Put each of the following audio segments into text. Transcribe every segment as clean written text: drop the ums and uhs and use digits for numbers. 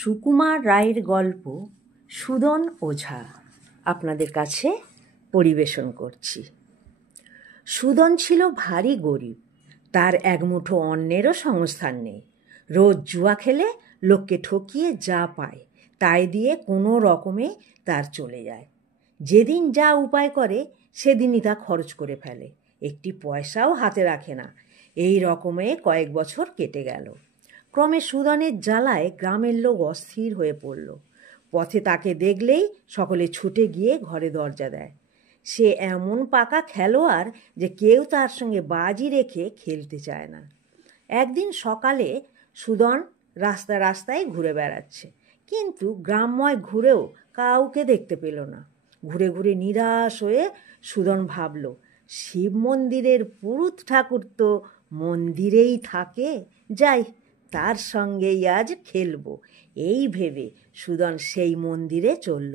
সুকুমার রায়ের গল্প সুদন ওঝা আপনাদের কাছে পরিবেশন করছি। সুদন ছিল ভারী গরিব, তার এক মুঠো অন্নেরও সংস্থান নেই। রোজ জুয়া খেলে লোককে ঠকিয়ে যা পায় তাই দিয়ে কোনো রকমে তার চলে যায়। যেদিন যা উপায় করে সেদিনই তা খরচ করে ফেলে, একটি পয়সাও হাতে রাখে না। এই রকমে কয়েক বছর কেটে গেল। ক্রমে সুদনের জ্বালায় গ্রামের লোক অস্থির হয়ে পড়ল। পথে তাকে দেখলেই সকলে ছুটে গিয়ে ঘরে দরজা দেয়। সে এমন পাকা খেলোয়াড় যে কেউ তার সঙ্গে বাজি রেখে খেলতে চায় না। একদিন সকালে সুদন রাস্তায় ঘুরে বেড়াচ্ছে, কিন্তু গ্রামময় ঘুরেও কাউকে দেখতে পেল না। ঘুরে ঘুরে নিরাশ হয়ে সুদন ভাবল, শিব মন্দিরের পুরুত ঠাকুর তো মন্দিরেই থাকে, যাই তার সঙ্গেই আজ খেলব। এই ভেবে সুদন সেই মন্দিরে চলল।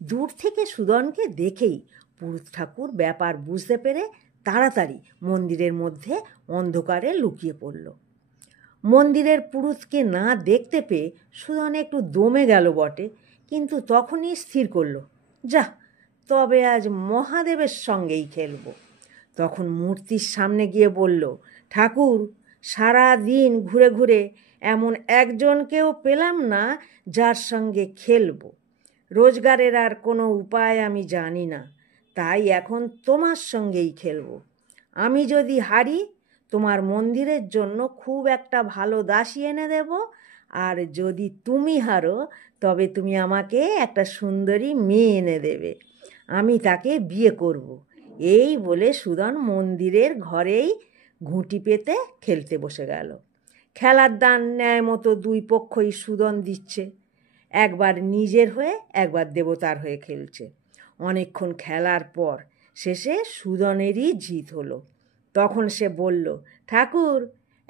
দূর থেকে সুদনকে দেখেই পুরুত ঠাকুর ব্যাপার বুঝতে পেরে তাড়াতাড়ি মন্দিরের মধ্যে অন্ধকারে লুকিয়ে পড়ল। মন্দিরের পুরুতকে না দেখতে পেয়ে সুদন একটু দমে গেল বটে, কিন্তু তখনই স্থির করল, যা তবে আজ মহাদেবের সঙ্গেই খেলব। তখন মূর্তির সামনে গিয়ে বলল, ঠাকুর, সারা দিন ঘুরে ঘুরে এমন একজনকেও পেলাম না যার সঙ্গে খেলব। রোজগারের আর কোনো উপায় আমি জানি না, তাই এখন তোমার সঙ্গেই খেলব। আমি যদি হারি তোমার মন্দিরের জন্য খুব একটা ভালো দাসী এনে দেব, আর যদি তুমি হারো তবে তুমি আমাকে একটা সুন্দরী মেয়ে এনে দেবে, আমি তাকে বিয়ে করব। এই বলে সুদন মন্দিরের ঘরেই ঘুঁটি পেতে খেলতে বসে গেল। খেলার দান ন্যায় মতো দুই পক্ষই সুদন দিচ্ছে, একবার নিজের হয়ে একবার দেবতার হয়ে খেলছে। অনেকক্ষণ খেলার পর শেষে সুদনেরই জিত হলো। তখন সে বলল, ঠাকুর,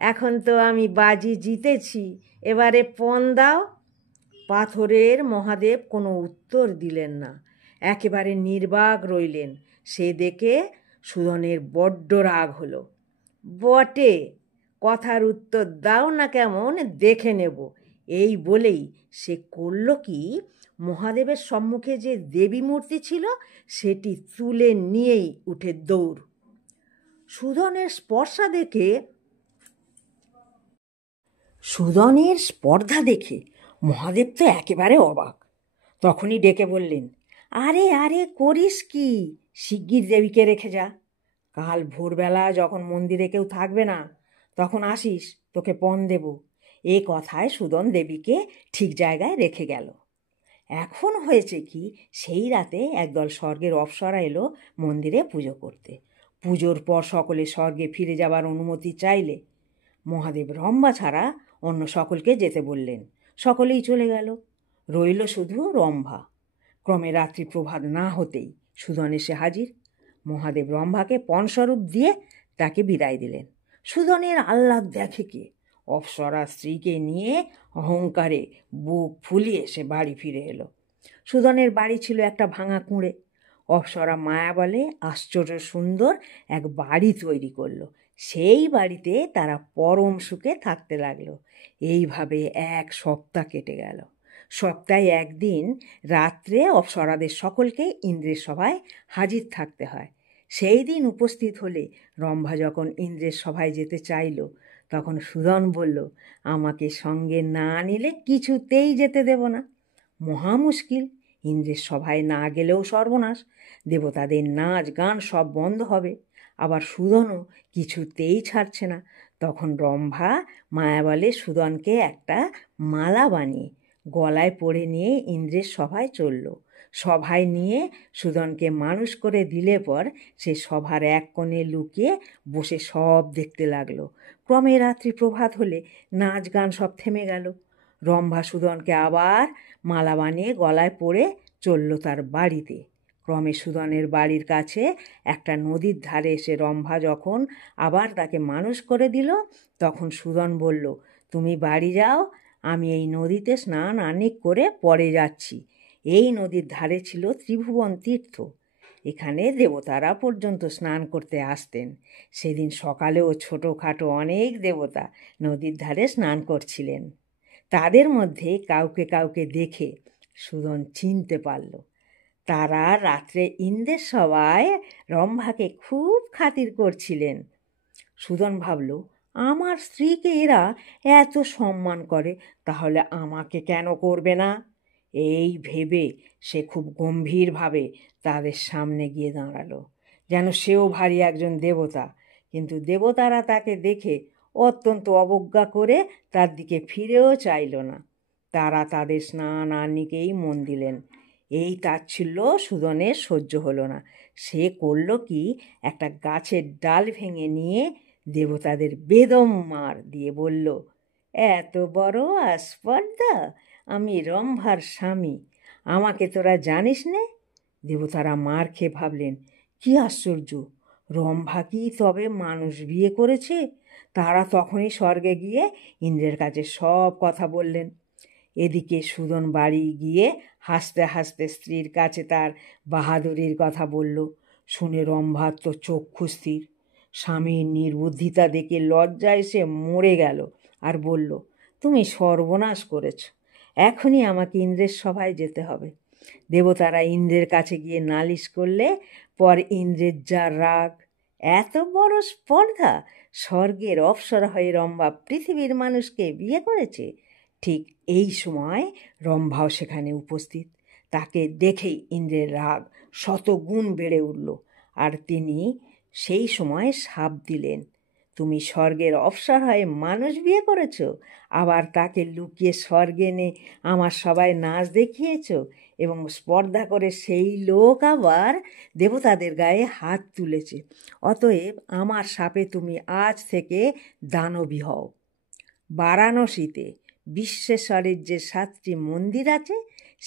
এখন তো আমি বাজি জিতেছি, এবারে পণ দাও। পাথরের মহাদেব কোনো উত্তর দিলেন না, একেবারে নির্বাক রইলেন। সে দেখে সুদনের বড্ড রাগ হলো। বটে, কথার উত্তর দাও না কেমন দেখে নেব। এই বলেই সে করল কি, মহাদেবের সম্মুখে যে দেবী মূর্তি ছিল সেটি তুলে নিয়েই উঠে দৌড়। সুদনের স্পর্ধা দেখে মহাদেব তো একেবারে অবাক। তখনই ডেকে বললেন, আরে আরে করিস কি, শিগগির দেবীকে রেখে যা। কাল ভোরবেলা যখন মন্দিরে কেউ থাকবে না তখন আসিস, তোকে পণ দেব। এ কথায় সুদন দেবীকে ঠিক জায়গায় রেখে গেল। এখন হয়েছে কি, সেই রাতে একদল স্বর্গের অপ্সরা এলো মন্দিরে পুজো করতে। পুজোর পর সকলে স্বর্গে ফিরে যাবার অনুমতি চাইলে মহাদেব রম্ভা ছাড়া অন্য সকলকে যেতে বললেন। সকলেই চলে গেল, রইল শুধু রম্ভা। ক্রমে রাত্রি প্রভাত না হতেই সুদন এসে হাজির। মহাদেব রম্ভাকে পণস্বরূপ দিয়ে তাকে বিদায় দিলেন। সুদনের আহ্লাদ দেখে কে, অপ্সরা স্ত্রীকে নিয়ে অহংকারে বুক ফুলিয়ে সে বাড়ি ফিরে এলো। সুদনের বাড়ি ছিল একটা ভাঙা কুঁড়ে। অপ্সরা মায়া বলে আশ্চর্য সুন্দর এক বাড়ি তৈরি করলো। সেই বাড়িতে তারা পরম সুখে থাকতে লাগলো। এইভাবে এক সপ্তাহ কেটে গেল। সপ্তাহে একদিন রাত্রে অপ্সরাদের সকলকে ইন্দ্রের সভায় হাজির থাকতে হয়। সেই দিন উপস্থিত হলে রম্ভা যখন ইন্দ্রের সভায় যেতে চাইল, তখন সুদন বলল, আমাকে সঙ্গে না নিলে কিছুতেই যেতে দেব না। মহা মুশকিল, ইন্দ্রের সভায় না গেলেও সর্বনাশ, দেবতাদের নাচ গান সব বন্ধ হবে। আবার সুদনও কিছুতেই ছাড়ছে না। তখন রম্ভা মায়া বলে সুদনকে একটা মালা বানিয়ে গলায় পরে নিয়ে ইন্দ্রের সভায় চলল। সভায় নিয়ে সুদনকে মানুষ করে দিলে পর সে সভার এক কোণে লুকিয়ে বসে সব দেখতে লাগলো। ক্রমে রাত্রি প্রভাত হলে নাচ গান সব থেমে গেল। রম্ভা সুদনকে আবার মালা বানিয়ে গলায় পরে চলল তার বাড়িতে। ক্রমে সুদনের বাড়ির কাছে একটা নদীর ধারে এসে রম্ভা যখন আবার তাকে মানুষ করে দিল, তখন সুদন বলল, তুমি বাড়ি যাও, আমি এই নদীতে স্নান আনিক করে পরে যাচ্ছি। এই নদীর ধারে ছিল ত্রিভুবন তীর্থ, এখানে দেবতারা পর্যন্ত স্নান করতে আসতেন। সেদিন সকালেও ছোটোখাটো অনেক দেবতা নদীর ধারে স্নান করছিলেন। তাদের মধ্যে কাউকে কাউকে দেখে সুদন চিনতে পারল। তারা রাত্রে ইন্দ্রের সভায় রম্ভাকে খুব খাতির করছিলেন। সুদন ভাবল, আমার স্ত্রীকে এরা এত সম্মান করে, তাহলে আমাকে কেন করবে না? এই ভেবে সে খুব গম্ভীরভাবে তাদের সামনে গিয়ে দাঁড়ালো, যেন সেও ভারী একজন দেবতা। কিন্তু দেবতারা তাকে দেখে অত্যন্ত অবজ্ঞা করে তার দিকে ফিরেও চাইল না। তারা তাদের স্নান আহ্নিকেই মন দিলেন। এই তাচ্ছিল্য সুদনের সহ্য হলো না। সে করল কি, একটা গাছের ডাল ভেঙে নিয়ে দেবতাদের বেদম মার দিয়ে বলল, এত বড় আস্পর্ধা! আমি রম্ভার স্বামী, আমাকে তোরা জানিস নে? দেবতারা মার খেয়ে ভাবলেন, কি আশ্চর্য, রম্ভা কি তবে মানুষ বিয়ে করেছে? তারা তখনই স্বর্গে গিয়ে ইন্দ্রের কাছে সব কথা বললেন। এদিকে সুদন বাড়ি গিয়ে হাসতে হাসতে স্ত্রীর কাছে তার বাহাদুরির কথা বলল। শুনে রম্ভার তো চক্ষু স্থির। স্বামীর নির্বুদ্ধিতা দেখে লজ্জায় সে মরে গেল আর বলল, তুমি সর্বনাশ করেছ, এখনই আমাকে ইন্দ্রের সভায় যেতে হবে। দেবতারা ইন্দ্রের কাছে গিয়ে নালিশ করলে পর ইন্দ্রের যা রাগ, এত বড় স্পর্ধা! স্বর্গের অপ্সরা হয়ে রম্ভা পৃথিবীর মানুষকে বিয়ে করেছে। ঠিক এই সময় রম্ভাও সেখানে উপস্থিত। তাকে দেখেই ইন্দ্রের রাগ শতগুণ বেড়ে উঠল, আর তিনি সেই সময় শাপ দিলেন, তুমি স্বর্গের অপ্সরা হয়ে মানুষ বিয়ে করেছ, আবার তাকে লুকিয়ে স্বর্গে এনে আমার সবাই নাচ দেখিয়েছ, এবং স্পর্ধা করে সেই লোক আবার দেবতাদের গায়ে হাত তুলেছে। অতএব আমার শাপে তুমি আজ থেকে দানবী হও। বারাণসীতে বিশ্বেশ্বরের যে 7টি মন্দির আছে,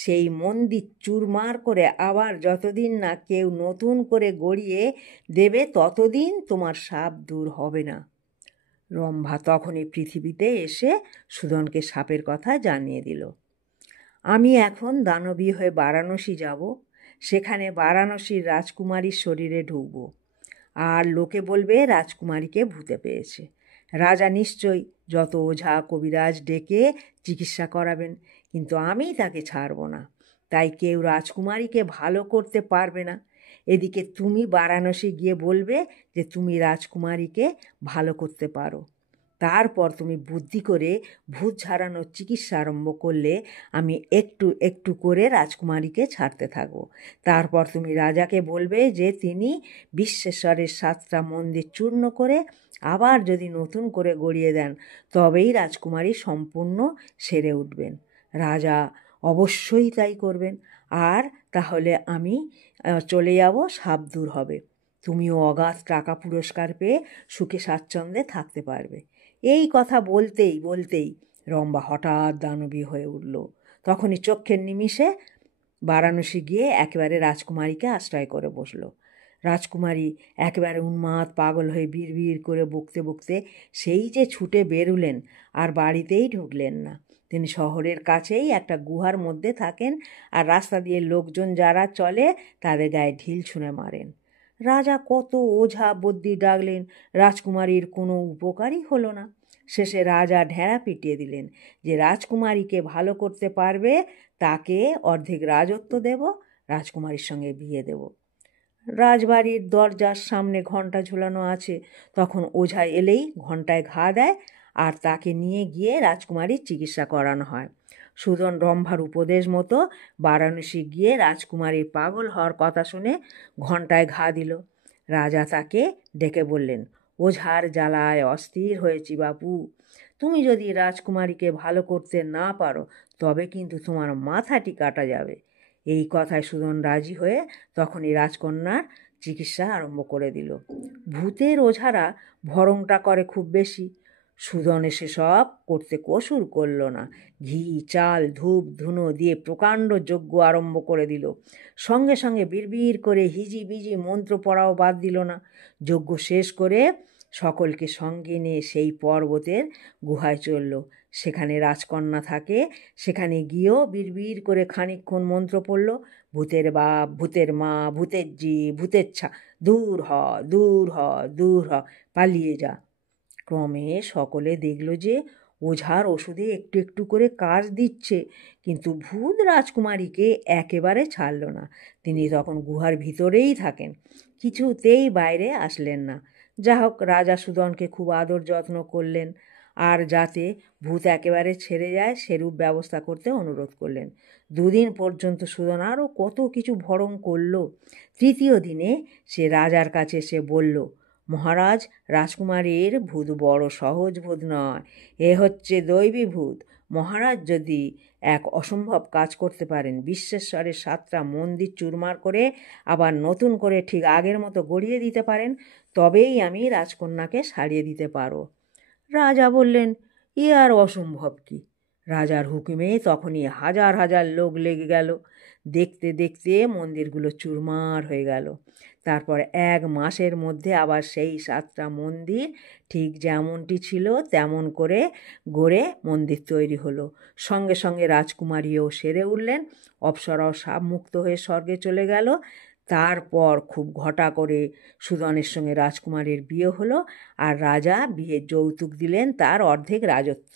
সেই মন্দির চুরমার করে আবার যতদিন না কেউ নতুন করে গড়িয়ে দেবে, ততদিন তোমার শাপ দূর হবে না। রম্ভা তখনই পৃথিবীতে এসে সুদনকে শাপের কথা জানিয়ে দিল। আমি এখন দানবী হয়ে বারাণসী যাব, সেখানে বারাণসীর রাজকুমারীর শরীরে ঢুকব, আর লোকে বলবে রাজকুমারীকে ভূতে পেয়েছে। রাজা নিশ্চয়ই যত ওঝা কবিরাজ ডেকে চিকিৎসা করাবেন, কিন্তু আমি তাকে ছাড়ব না। তাই কেউ রাজকুমারীকে ভালো করতে পারবে না। এদিকে তুমি বারাণসী গিয়ে বলবে যে তুমি রাজকুমারীকে ভালো করতে পারো। তারপর তুমি বুদ্ধি করে ভূত ঝাড়ানোর চিকিৎসা আরম্ভ করলে আমি একটু একটু করে রাজকুমারীকে ছাড়তে থাকবো। তারপর তুমি রাজাকে বলবে যে তিনি বিশ্বেশ্বরের 7টা মন্দির চূর্ণ করে আবার যদি নতুন করে গড়িয়ে দেন, তবেই রাজকুমারী সম্পূর্ণ সেরে উঠবেন। রাজা অবশ্যই তাই করবেন, আর তাহলে আমি চলে যাব, সাপ দূর হবে। তুমিও অগাধ টাকা পুরস্কার পেয়ে সুখে স্বাচ্ছন্দ্যে থাকতে পারবে। এই কথা বলতেই বলতেই রম্ভা হঠাৎ দানবী হয়ে উঠল। তখনই চক্ষের নিমিষে বারাণসী গিয়ে একেবারে রাজকুমারীকে আশ্রয় করে বসল। রাজকুমারী একেবারে উন্মাদ পাগল হয়ে বিড়বিড় করে বকতে বকতে সেই যে ছুটে বেরুলেন, আর বাড়িতেই ঢুকলেন না। তিনি শহরের কাছেই একটা গুহার মধ্যে থাকেন, আর রাস্তা দিয়ে লোকজন যারা চলে তাদের গায়ে ঢিল ছুঁড়ে মারেন। রাজা কত ওঝা বদ্যি ডাকলেন, রাজকুমারীর কোনো উপকারই হলো না। শেষে রাজা ঢেঁড়া পিটিয়ে দিলেন যে রাজকুমারীকে ভালো করতে পারবে তাকে অর্ধেক রাজত্ব দেব, রাজকুমারীর সঙ্গে বিয়ে দেব। রাজবাড়ির দরজার সামনে ঘণ্টা ঝুলানো আছে, তখন ওঝা এলেই ঘণ্টায় ঘা দেয়, আর তাকে নিয়ে গিয়ে রাজকুমারীর চিকিৎসা করানো হয়। সুদন রম্ভার উপদেশ মতো বারাণসী গিয়ে রাজকুমারীর পাগল হওয়ার কথা শুনে ঘণ্টায় ঘা দিল। রাজা তাকে ডেকে বললেন, ওঝার জ্বালায় অস্থির হয়েছি বাপু, তুমি যদি রাজকুমারীকে ভালো করতে না পারো তবে কিন্তু তোমার মাথাটি কাটা যাবে। এই কথায় সুদন রাজি হয়ে তখনই রাজকন্যার চিকিৎসা আরম্ভ করে দিল। ভূতের ওঝারা ভরংটা করে খুব বেশি। সুদন সেসব করতে কসুর করল না। ঘি চাল ধূপ ধুনো দিয়ে প্রকাণ্ড যজ্ঞ আরম্ভ করে দিল। সঙ্গে সঙ্গে বিড়বিড় করে হিজি বিজি মন্ত্র পড়াও বাদ দিল না। যজ্ঞ শেষ করে সকলকে সঙ্গে নিয়ে সেই পর্বতের গুহায় চলল। সেখানে রাজকন্যা থাকে, সেখানে গিয়েও বিড়বিড় করে খানিকক্ষণ মন্ত্র পড়ল, ভূতের বাপ, ভূতের মা, ভূতের জি, ভূতের ছা, দূর হ, দূর হ, দূর হ, পালিয়ে যা। ক্রমে সকলে দেখল যে ওঝার ওষুধে একটু একটু করে কাজ দিচ্ছে, কিন্তু ভূত রাজকুমারীকে একেবারে ছাড়ল না। তিনি তখন গুহার ভিতরেই থাকেন, কিছুতেই বাইরে আসলেন না। যা হোক, রাজা সুদনকে খুব আদর যত্ন করলেন, আর যাতে ভূত একেবারে ছেড়ে যায় সেরূপ ব্যবস্থা করতে অনুরোধ করলেন। 2 দিন পর্যন্ত সুদন আরও কত কিছু ভরণ করল। 3য় দিনে সে রাজার কাছে এসে বলল, মহারাজ, রাজকুমারীর ভূত বড় সহজ ভূত নয়, এ হচ্ছে দৈবী ভূত। মহারাজ যদি এক অসম্ভব কাজ করতে পারেন, বিশ্বেশ্বরের 7টা মন্দির চুরমার করে আবার নতুন করে ঠিক আগের মতো গড়িয়ে দিতে পারেন, তবেই আমি রাজকন্যাকে সারিয়ে দিতে পারো। রাজা বললেন, এ আর অসম্ভব কি? রাজার হুকুমে তখনই হাজার হাজার লোক লেগে গেল। দেখতে দেখতে মন্দিরগুলো চুরমার হয়ে গেল। তারপর 1 মাসের মধ্যে আবার সেই 7টা মন্দির ঠিক যেমনটি ছিল তেমন করে গড়ে মন্দির তৈরি হলো। সঙ্গে সঙ্গে রাজকুমারীও সেরে উঠলেন, অপ্সরাও সাপ মুক্ত হয়ে স্বর্গে চলে গেল। তারপর খুব ঘটা করে সুদনের সঙ্গে রাজকুমারীর বিয়ে হলো, আর রাজা বিয়ের যৌতুক দিলেন তার অর্ধেক রাজত্ব।